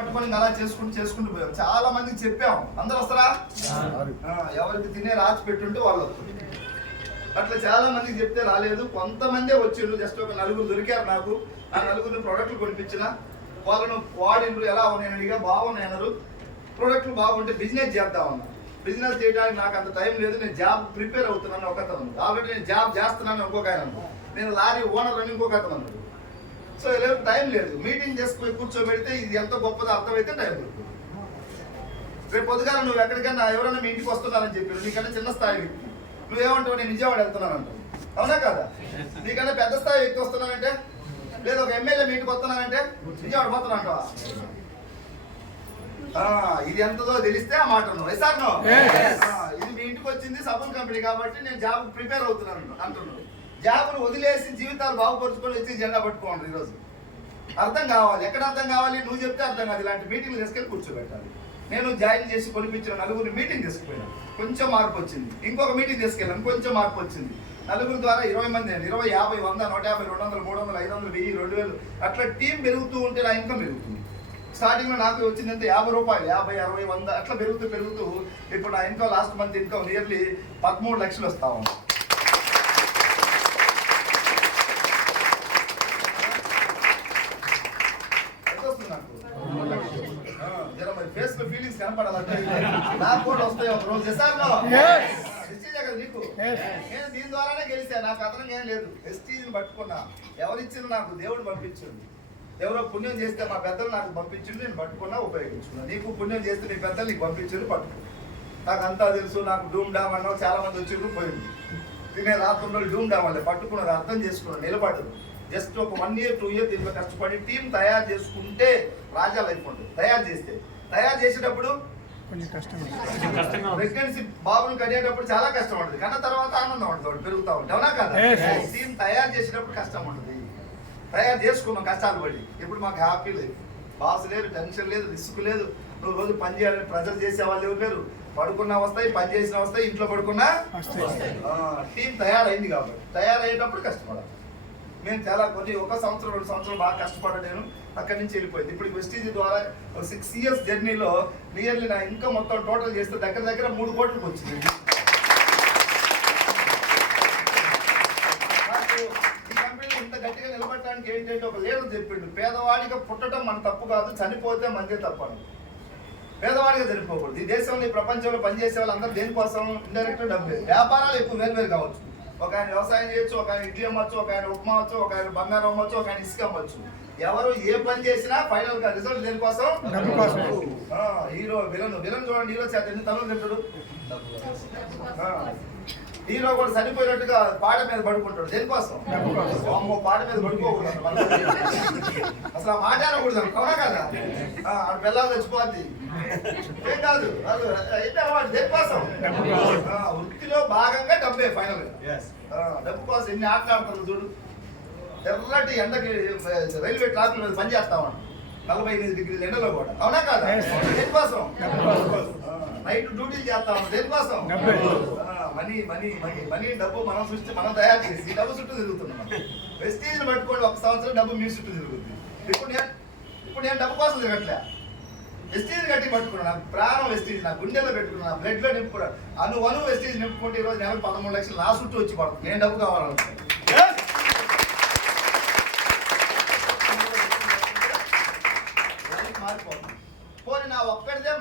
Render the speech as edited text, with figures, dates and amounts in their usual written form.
పట్టుకొని అలా చేసుకుంటూ పోయాం. చాలా మందికి చెప్పాం, అందరూ వస్తారా? ఎవరికి తినే రాచి పెట్టుంటే వాళ్ళు వస్తారు. అట్లా చాలా మందికి చెప్తే రాలేదు. కొంతమందే వచ్చిండ్రు, జస్ట్ ఒక నలుగురు దొరికారు నాకు. ఆ నలుగురిని ప్రోడక్ట్లు కొనిపించిన, వాళ్ళను వాడిండ్రు. ఎలా ఉన్నాయని అడిగా, బాగున్నాయన్నారు. ప్రోడక్ట్లు బాగుంటే బిజినెస్ చేద్దామన్నా. బిజినెస్ చేయడానికి నాకు అంత టైం లేదు, నేను జాబ్ ప్రిపేర్ అవుతున్నాను ఒక అతను. ఆల్రెడీ నేను జాబ్ చేస్తున్నాను ఇంకొక ఆయన, నేను లారీ ఓనర్ అని ఇంకొక అతను అన్నాడు. సో ఇలా టైం లేదు. మీటింగ్ చేసుకుని కూర్చోబెడితే ఇది ఎంత గొప్పదో అర్థమైతే టైం దొరుకుతుంది. రేపు పొద్దుగా నువ్వు ఎక్కడికైనా ఎవరైనా మీ ఇంటికి వస్తున్నారని చెప్పారు, నీకన్నా చిన్న స్థాయి వ్యక్తి, నువ్వేమంటావు? నేను విజయవాడ వెళ్తున్నాను అంటావు, అవునా కదా? నీకన్నా పెద్ద స్థాయి వ్యక్తి వస్తున్నానంటే, లేదా ఒక ఎమ్మెల్యే మీ ఇంటికి వస్తున్నానంటే విజయవాడ పోతున్నా అంటావా? ఇది ఎంతదో తెలిస్తే ఆ మాట ఇది మీ ఇంటికి వచ్చింది సబూన్ కంపెనీ కాబట్టి నేను జాబ్ ప్రిపేర్ అవుతున్నాను అంటున్నాను. జాబ్ను వదిలేసి జీవితాలు బాగుపరుచుకొని వచ్చి జెండా పట్టుకోండి. ఈరోజు అర్థం కావాలి. ఎక్కడ అర్థం కావాలి? నువ్వు చెప్తే అర్థం కాదు. ఇలాంటి మీటింగ్లు తీసుకెళ్ళి కూర్చోబెట్టాలి. నేను జాయిన్ చేసి కొనిపించిన నలుగురు మీటింగ్ తీసుకుపోయినాను, కొంచెం మార్పు వచ్చింది. ఇంకొక మీటింగ్ తీసుకెళ్ళాను, కొంచెం మార్పు వచ్చింది. నలుగురు ద్వారా 20 మంది, 20, 50, 100, 150, 200, 300, 500, 1000, 2000 అట్లా టీం పెరుగుతూ ఉంటే నా ఇన్కమ్ పెరుగుతుంది. స్టార్టింగ్లో నాకు వచ్చిందంటే 50 రూపాయలు, 50, 60, 100 అట్లా పెరుగుతూ ఇప్పుడు నా income last month income nearly 13 లక్షలు వస్తా ఉంది. ఫేస్ లో ఫీలింగ్స్ కనపడాలంటే నాకు కూడా వస్తాయి ఒక రోజు. కదా నీకు, నేను దీని ద్వారానే గెలిచాను. నాకు అతను ఏం లేదు. ఎస్టీజీని పట్టుకున్నా. ఎవరిచ్చింది? నాకు దేవుడు పంపించింది. ఎవరో పుణ్యం చేస్తే మా పెద్దలు నాకు పంపించింది, నేను పట్టుకున్నా, ఉపయోగించుకున్నా. నీకు పుణ్యం చేస్తే నీ పెద్దలు నీకు పంపించారు, పట్టుకో. నాకు అంతా తెలుసు. నాకు డూమ్ డామ్ అన్నా చాలా మంది వచ్చి పోయింది. తినే రాత్రుల్లో డూమ్ డామ్ అంటే పట్టుకున్నారు, అర్థం చేసుకున్నారు, నిలబడరు. జస్ట్ ఒక 1 year 2 years దీంట్లో కష్టపడి టీం తయారు చేసుకుంటే రాజా లైఫ్ ఉంటుంది. తయారు చేసేటప్పుడు ప్రెగ్నెన్సీ బాబుని కడిగేటప్పుడు చాలా కష్టం ఉంటుంది, కన్నా తర్వాత ఆనందం ఉంటుంది, పెరుగుతూ ఉంటుంది, అవునా కదా? టీం తయారు చేసేటప్పుడు కష్టం ఉంటుంది. తయారు చేసుకున్నాం కష్టాలు పడి. ఇప్పుడు మాకు హ్యాపీ లేదు. బాస్ లేదు, టెన్షన్ లేదు, రిస్క్ లేదు. నువ్వు రోజు పని చేయాలని ప్రెజర్ చేసే వాళ్ళు ఎవరు లేరు. పడుకున్నా వస్తాయి, పని చేసినా వస్తాయి, ఇంట్లో పడుకున్నా. టీం తయారైంది కాబట్టి తయారయ్యేటప్పుడు కష్టపడాలి. మేము చాలా ఒక సంవత్సరం 2 సంవత్సరాలు బాగా కష్టపడ్డా. నేను అక్కడి నుంచి వెళ్ళిపోయింది. ఇప్పుడు వెస్టీజీ ద్వారా 6 years జర్నీలో నియర్లీ నా ఇన్కమ్ మొత్తం టోటల్ చేస్తే దగ్గర 3 కోట్లకు వచ్చింది. ఈ కంపెనీ ఇంత గట్టిగా నిలబడటానికి ఏంటంటే ఒక లీడర్ చెప్పిండు, పేదవాడిగా పుట్టడం మన తప్పు కాదు, చనిపోతే మందే తప్పను. పేదవాడిగా చనిపోకూడదు. ఈ దేశంలో ఈ ప్రపంచంలో పనిచేసే వాళ్ళందరూ దేనికోసం? ఇండైరెక్ట్ డబ్బే. వ్యాపారాలు ఎక్కువ వేరు కావచ్చు. ఒక ఆయన వ్యవసాయం చేయొచ్చు, ఒక ఆయన ఇడ్లీ అమ్మచ్చు, ఒక ఆయన ఉప్మా అవ్వచ్చు, ఒక ఆయన బంగారం అమ్మచ్చు, ఒక ఆయన ఇసుక అమ్మచ్చు. ఎవరు ఏ పని చేసినా ఫైనల్ గా రిజల్ట్ దేనికోసం? హీరో విలన్ చూడండి. హీరో చేత ఎన్ని తనులు తింటాడు. హీరో కూడా చనిపోయినట్టుగా పాట మీద పడుకుంటాడు. దేనికోసం? అమ్మో, పాట మీద పడుకోకూడదు అసలు. ఆ మాట అనకూడదు, అవునా కదా? ఆడ పిల్లలు చచ్చిపోద్ది. ఏం కాదు, అయితే అలవాటు. దేనికోసం? వృత్తిలో భాగంగా డబ్బే ఫైనల్ గా. డబ్బు కోసం ఎన్ని ఆటలు ఆడతారు చూడు. ఎర్రటి ఎండకి రైల్వే ట్రాక్ల మీద పని చేస్తామని 48 degrees ఎండలో కూడా, అవునా కదా? దేనికోసం? నైట్ డ్యూటీలు చేస్తాము. దేనికోసం? మనీ మనీ మనీ మనీ డబ్బు మనం సృష్టి, మనం తయారు చేసి ఈ డబ్బు చుట్టూ తిరుగుతున్నాం. వెస్టీజ్ని పట్టుకోండి, 1 సంవత్సరం డబ్బు మీ చుట్టూ తిరుగుతుంది. ఇప్పుడు నేను డబ్బు కోసం తిరగట్లే. వెస్టీజ్ గట్టి పట్టుకున్నా. నాకు ప్రాణం వెస్టీజ్, నా గుండెలో పెట్టుకున్నా, బ్లడ్ లో నింపుకున్నా. అను వెస్టీజ్ నింపుకుంటే ఈరోజు నెలకు 13 లక్షలు నా చుట్టూ వచ్చి పడుతుంది. నేను డబ్బు కావాలనుకుంటున్నాను. మారిపోతుంది. పోనీ నా ఒక్కడిదే